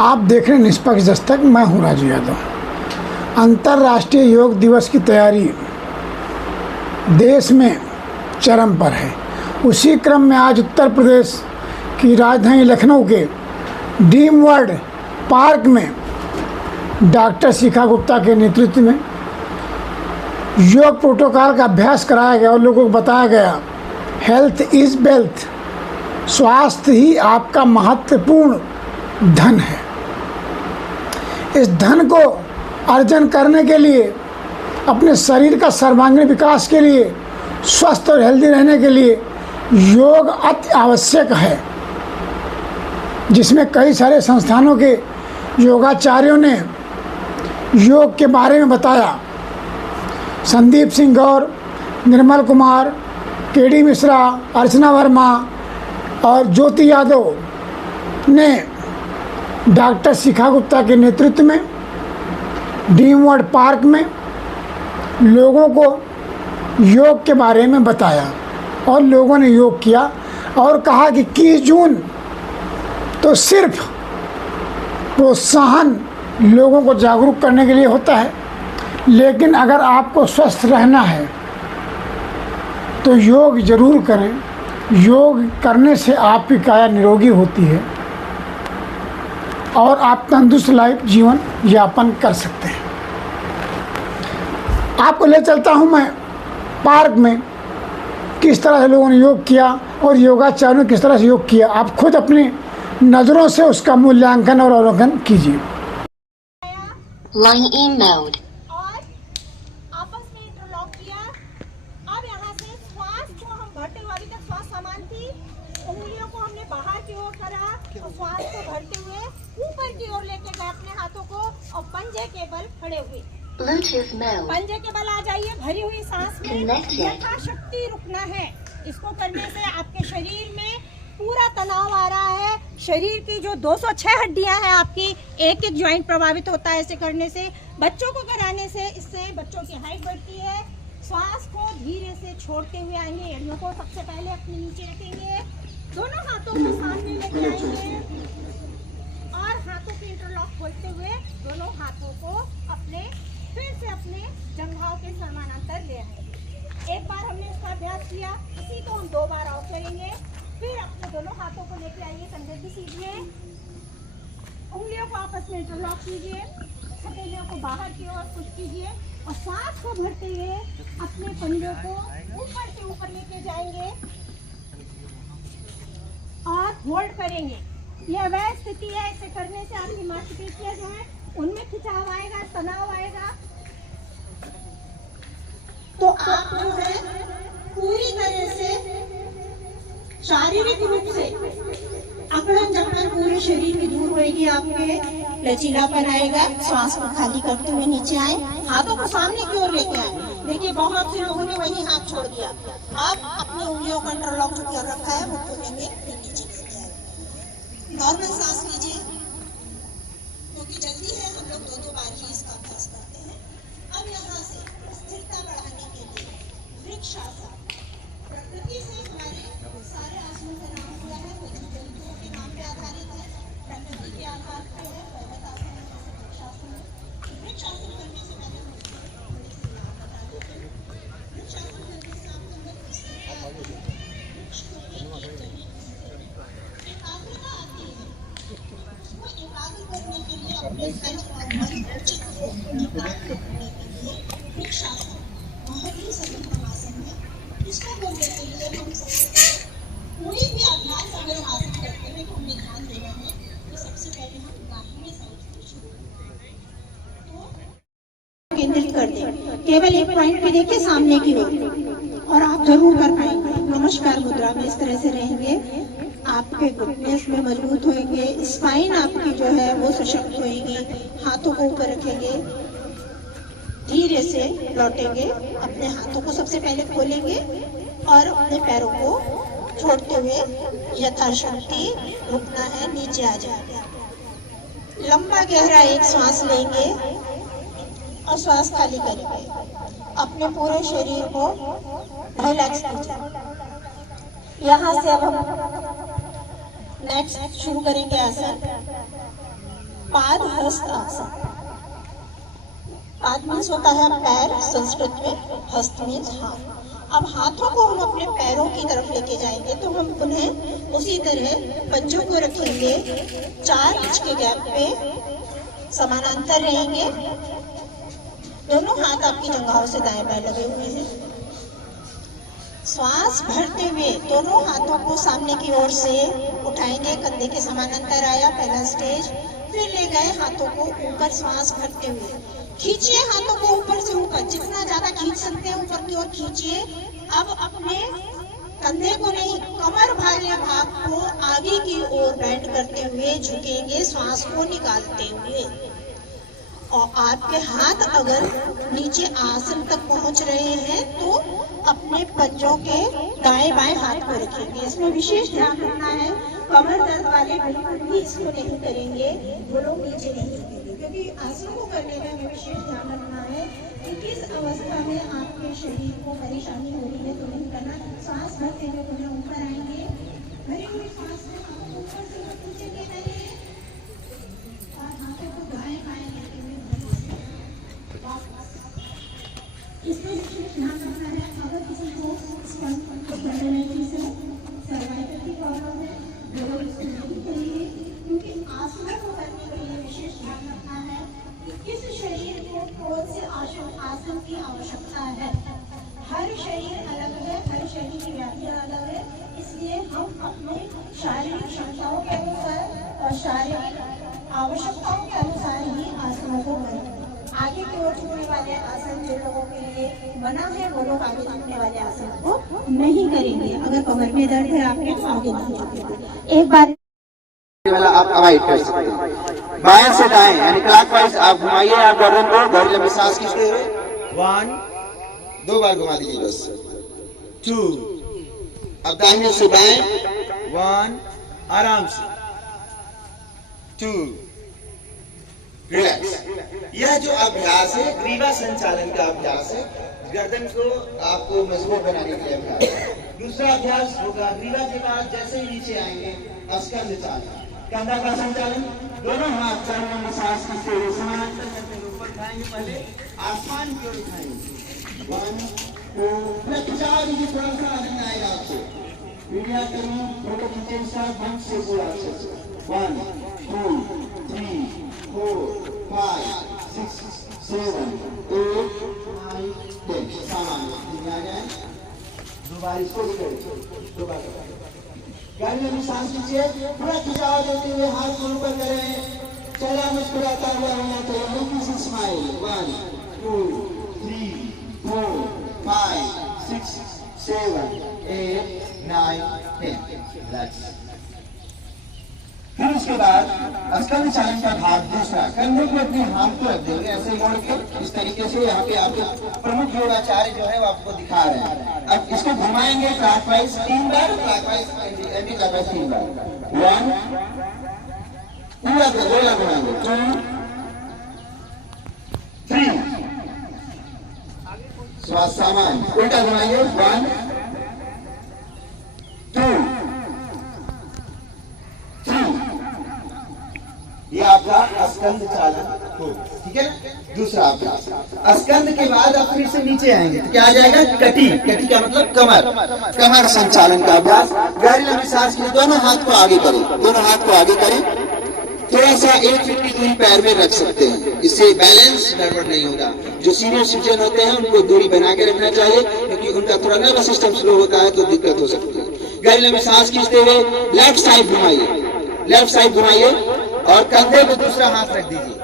आप देख रहे हैं निष्पक्ष दस्तक। मैं हूं राजू यादव। अंतर्राष्ट्रीय योग दिवस की तैयारी देश में चरम पर है। उसी क्रम में आज उत्तर प्रदेश की राजधानी लखनऊ के ड्रीम वर्ल्ड पार्क में डॉक्टर शिखा गुप्ता के नेतृत्व में योग प्रोटोकॉल का अभ्यास कराया गया और लोगों को बताया गया हेल्थ इज़ वेल्थ, स्वास्थ्य ही आपका महत्वपूर्ण धन है। इस धन को अर्जन करने के लिए, अपने शरीर का सर्वांगीण विकास के लिए, स्वस्थ और हेल्दी रहने के लिए योग अति आवश्यक है, जिसमें कई सारे संस्थानों के योगाचार्यों ने योग के बारे में बताया। संदीप सिंह गौर, निर्मल कुमार, केडी मिश्रा, अर्चना वर्मा और ज्योति यादव ने डॉक्टर शिखा गुप्ता के नेतृत्व में ड्रीम वर्ल्ड पार्क में लोगों को योग के बारे में बताया और लोगों ने योग किया और कहा कि 21 जून तो सिर्फ प्रोत्साहन लोगों को जागरूक करने के लिए होता है, लेकिन अगर आपको स्वस्थ रहना है तो योग जरूर करें। योग करने से आपकी काया निरोगी होती है और आप तंदुरुस्त लाइफ जीवन यापन कर सकते हैं। आपको ले चलता हूं मैं पार्क में, किस तरह से लोगों ने योग किया और योगाचार्यों ने किस तरह से योग किया। आप खुद अपनी नज़रों से उसका मूल्यांकन और अवलोकन कीजिए। और आपस में इंटरलॉक किया। अब यहाँ से श्वास को हम भरते हुए, अभी तक श्वास समान थी, उंगलियों को हमने बाहर की ओर करा और श्वास को भरते हुए ऊपर की ओर लेके गए अपने हाथों को और पंजे के बल खड़े हुए। पंजे के बल आ जाइए। भरी हुई सांस में यथाशक्ति रुकना है। इसको करने से आपके शरीर में पूरा तनाव आ रहा है। शरीर की जो 206 हड्डियां हैं आपकी, एक एक ज्वाइंट प्रभावित होता है। ऐसे करने से, बच्चों को कराने से, इससे बच्चों की हाइट बढ़ती है। श्वास को धीरे से छोड़ते हुए आएंगे। एड़ियों को सबसे पहले अपने नीचे रखेंगे, दोनों हाथों को सामने लेके आएंगे और हाथों के इंटरलॉक खोलते हुए दोनों हाथों को अपने फिर से अपने जंघाओं के समानांतर ले आएंगे। एक बार हमने इसका अभ्यास किया, इसी को हम 2 बार और करेंगे। फिर अपने दोनों हाथों को लेके आइए, कंधे भी सीधिए, उंगलियों को आपस में इंटरलॉक कीजिए, हथेलियों को बाहर की ओर पुश कीजिए और सांस को भरते हुए अपने पंजों को ऊपर से ऊपर लेके जाएंगे और होल्ड करेंगे। यह वह स्थिति है, इसे करने से आपकी मांसपेशियां जो है उनमें खिंचाव आएगा, तनाव आएगा। तो आप जो है पूरी तरह से शारीरिक रूप से अकड़न जकड़न पूरे शरीर की दूर होगी। आपके लचीलापन आएगा। श्वास को खाली करते हुए नीचे आए, हाथों को सामने की ओर लेके आए। देखिए बहुत से लोगों ने वही हाथ छोड़ दिया। अब अपनी उंगलियों का इंटरलॉक जो कर रखा है वो खोलेंगे, फिर नीचे लेके आए। नॉर्मल सांस लीजिए, क्योंकि जल्दी है, हम लोग 2-2 बार ही इसका अभ्यास करते हैं। अब यहाँ से स्थिरता बढ़ाने के लिए वृक्षासन, प्रकृति से हमारे सारे आसनों का नाम हुआ है, वो जीव जंतुओं के नाम पे आधारित है, प्रकृति के आधार पे है। पर्वतासन है, जैसे वृक्षासन है। वृक्षासन करने से पहले हम थोड़ी सी नाम बता देते हैं। वृक्षासन करने से आपके अंदर स्थिरता आती है, वृक्ष को एक जमीन से एकाग्रता आती है। वो एकाग्र करने के लिए अपने तन और मन उचित हो करने के लिए वृक्षासन बहुत ही सरल आसन है। इसको करने के लिए हम सबसे कोई भी अभ्यास अगर हासिल करते हैं तो हमें ध्यान देना है कि सबसे पहले हम दाहिने साइड से शुरू करें। तो केंद्रित कर दें, केवल एक पॉइंट पे देखिए, सामने की ओर, और आप जरूर कर पाएंगे। नमस्कार मुद्रा में इस तरह से रहेंगे, आपके घुटने में मजबूत होंगे, स्पाइन आपकी जो है वो सशक्त होगी। हाथों को ऊपर रखेंगे, धीरे से लौटेंगे, अपने हाथों को सबसे पहले खोलेंगे और अपने पैरों को छोड़ते हुए यथाशक्ति रुकना है, नीचे आ जाएगा। लंबा गहरा एक सांस लेंगे और श्वास खाली करेंगे। अपने पूरे शरीर को रिलैक्स कीजिए। यहाँ से अब हम नेक्स्ट शुरू करेंगे आसन। पाद हस्त आसन। पाद मीन्स होता है पैर संस्कृत में, हस्त मीन्स हाथ। अब हाथों को हम अपने पैरों की तरफ लेके जाएंगे तो हम उन्हें उसी तरह पंजों को रखेंगे 4 इंच के गैप पे, समानांतर रहेंगे। दोनों हाथ आपकी जंघाओं से दाएं बाएं लगे हुए हैं। श्वास भरते हुए दोनों हाथों को सामने की ओर से उठाएंगे, कंधे के समानांतर आया पहला स्टेज। फिर ले गए हाथों को ऊपर, श्वास भरते हुए खींचिए हाथों को ऊपर से ऊपर, जितना ज्यादा खींच सकते हैं ऊपर की ओर खींचिए। अब अपने कंधे को नहीं, कमर वाले भाग को आगे की ओर बेंड करते हुए झुकेंगे, श्वास को निकालते हुए। और आपके हाथ अगर नीचे आसन तक पहुंच रहे हैं तो अपने पंजों के दाएं बाएं हाथ को रखेंगे। इसमें विशेष ध्यान रखना है, कमर दर्द वाले बिल्कुल भी इसको नहीं करेंगे, वो लोग नीचे नहीं झुकेंगे, क्योंकि आसन को करने में हमें विशेष ध्यान रखना है कि किस अवस्था में आपके शरीर को परेशानी हो रही है तो नहीं करना। सांस भरते हुए पुनः ऊपर आएंगे, भरी हुई सांस में ऊपर से नीचे ले जाइए और हाथों को दाएं बाएं लेते हुए इसमें विशेष ध्यान रखना है, अगर किसी को सर्वाइकल की प्रॉब्लम है वो इसको नहीं करिए, क्योंकि आसनों को करने के लिए विशेष ध्यान रखना है कि किस शरीर को कौन से आसन की आवश्यकता है। हर शरीर अलग है, हर शरीर की व्याधियां अलग है, इसलिए हम अपने शारीरिक क्षमताओं के अनुसार और शारीरिक आवश्यकताओं के अनुसार ही आसनों को करें। आगे की ओर झुकने वाले आसन जिन लोगों के लिए बना है वो लोग आगे झुकने वाले आसन को नहीं करेंगे। अगर कमर में दर्द है आपके तो आगे नहीं झुकेंगे। एक बार वाला आप अवॉइड कर सकते हैं। बाएं से दाएं यानी क्लॉकवाइज आप घुमाइए, आप गर्दन को गहरी लंबी सांस खींचते हुए 1 2 बार घुमा दीजिए बस। 2 अब दाहिने से बाएं 1 आराम से 2 रिलैक्स। यह जो अभ्यास है ग्रीवा संचालन का अभ्यास है, गर्दन को आपको मजबूत बनाने के लिए अभ्यास है। दूसरा अभ्यास होगा ग्रीवा के बाद जैसे ही नीचे आएंगे अस्कंद चालन, कंधा का संचालन। दोनों हाथ चरण सांस खींचते हुए समानांतर करते हुए ऊपर उठाएंगे, पहले आसमान की ओर उठाएंगे 1 2 खिंचाव दीजिए, थोड़ा सा आनंद आएगा आपको। मीडिया करिए, फोटो खींचे साथ बंद से पूरा 1 2 3 4 5 6 7 8 9 10 सामान्य आ जाए। दो बार इसको भी करें, दो बार गहरी लंबी सांस लीजिए, पूरा खिंचाव देते हुए हाथ को ऊपर करें, चेहरा मुस्कुराता हुआ होना चाहिए, हल्की सी स्माइल। 1 2 3 4 5 6 7 8 9 10 रिलैक्स। फिर उसके बाद अस्कंद चालन का भाग दूसरा, कंधे को अपने हाथ को रख देंगे ऐसे मोड़ के, इस तरीके से। यहाँ पे आपके प्रमुख योगाचार्य जो है वो आपको दिखा रहे हैं। अब इसको घुमाएंगे क्लॉकवाइज 3 बार, क्लॉकवाइज एंटी क्लॉकवाइज 3 बार। 1 पूरा गोला घुमाएंगे, 2 3 श्वास सामान उल्टा घुमाएंगे 1 2 ये आपका अस्कंद चालन हो, ठीक है। दूसरा अभ्यास अस्कंद के बाद आप फिर से नीचे आएंगे तो क्या आ जाएगा, कटी। कटी का मतलब कमर, कमर संचालन का अभ्यास। गहरी लंबी सांस के लिए दोनों हाथ को आगे करें, दोनों हाथ को आगे करें, थोड़ा सा 1 फीट की दूरी पैर में रख सकते हैं, इससे बैलेंस गड़बड़ नहीं होगा। जो सीनियर सिटीजन होते हैं उनको दूरी बना के रखना चाहिए, क्योंकि उनका थोड़ा नर्वस सिस्टम स्लो होता है तो दिक्कत हो सकती है। गहरी लंबी सांस खींचते हुए लेफ्ट साइड घुमाइए, लेफ्ट साइड घुमाइए और कंधे पे दूसरा हाथ रख दीजिए।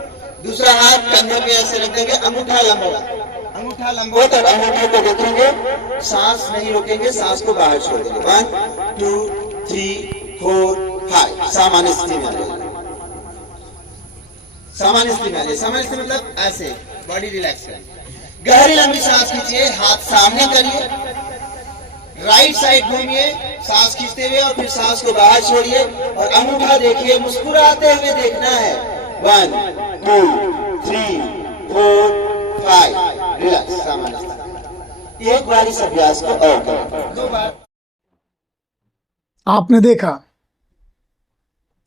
दूसरा हाथ कंधे पे ऐसे रख देंगे, अंगूठा लंबोट, अंगूठा लंबोट और अंगूठे को देखेंगे, सांस नहीं रोकेंगे, सांस को बाहर छोड़ देंगे। 1 2 3 4 5 सामान्य स्थिति में आ जाइए। सामान्य स्थिति में आ जाइए। सामान्य स्थिति मतलब ऐसे बॉडी रिलैक्स है। गहरी लंबी सांस खींचिए, हाथ सामने करिए, राइट साइड घूमिए सांस खींचते हुए और फिर सांस को बाहर छोड़िए और अंगूठा देखिए, मुस्कुराते हुए देखना है। 1 2 3 4 5 रिलैक्स। सामान्य एक बार इस अभ्यास को और करें, 2 बार। आपने देखा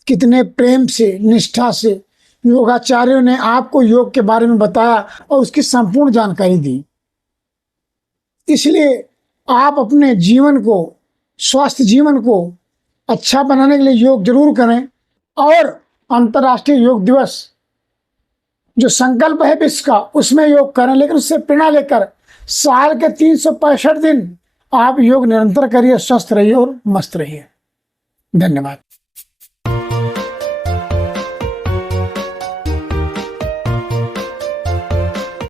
कितने प्रेम से, निष्ठा से योगाचार्यों ने आपको योग के बारे में बताया और उसकी संपूर्ण जानकारी दी। इसलिए आप अपने जीवन को, स्वस्थ जीवन को अच्छा बनाने के लिए योग जरूर करें और अंतर्राष्ट्रीय योग दिवस जो संकल्प है विश्व का, उसमें योग करें, लेकिन उससे प्रेरणा लेकर साल के 365 दिन आप योग निरंतर करिए, स्वस्थ रहिए और मस्त रहिए। धन्यवाद।